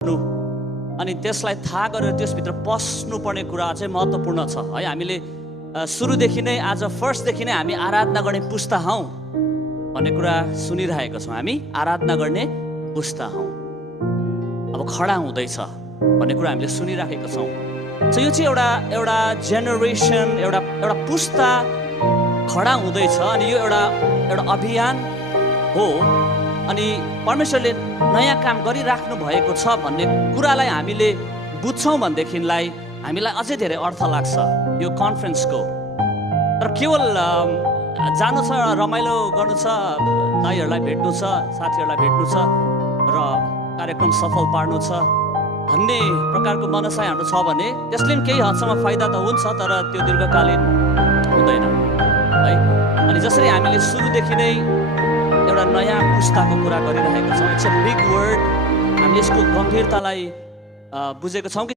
अनि त्यसलाई थाहा गरेर त्यसभित्र पस्नुपर्ने कुरा चाहिँ महत्त्वपूर्ण छ है। हामीले सुरुदेखि नै आज फर्स्टदेखि नै हामी आराधना गर्ने पुस्ता हौँ भन्ने कुरा सुनिरहेका छौँ। हामी आराधना गर्ने पुस्ता हौँ, अब खडा हुँदैछ भन्ने कुरा हामीले सुनिराखेका छौँ। सो यो चाहिँ एउटा जेनेरेसन एउटा पुस्ता खडा हुँदैछ अनि यो एउटा अभियान हो अनि परमेश्वरले नयाँ काम गरिराख्नु भएको छ भन्ने कुरालाई हामीले बुझ्छौँ भनेदेखिलाई हामीलाई अझै धेरै अर्थ लाग्छ यो कन्फरेन्सको। तर केवल जानु छ, रमाइलो गर्नु छ, दाइहरूलाई भेट्नु छ, साथीहरूलाई भेट्नु छ र कार्यक्रम सफल पार्नु छ भन्ने प्रकारको मनसाय हाम्रो छ भने त्यसले पनि केही हदसम्म फाइदा त हुन्छ, तर त्यो दीर्घकालीन हुँदैन है। अनि जसरी हामीले सुरुदेखि नै एउटा नयाँ पुस्ताको कुरा गरिरहेका छौँ, इट्स अ बिग वर्ड, हामीले यसको गम्भीरतालाई बुझेको छौँ कि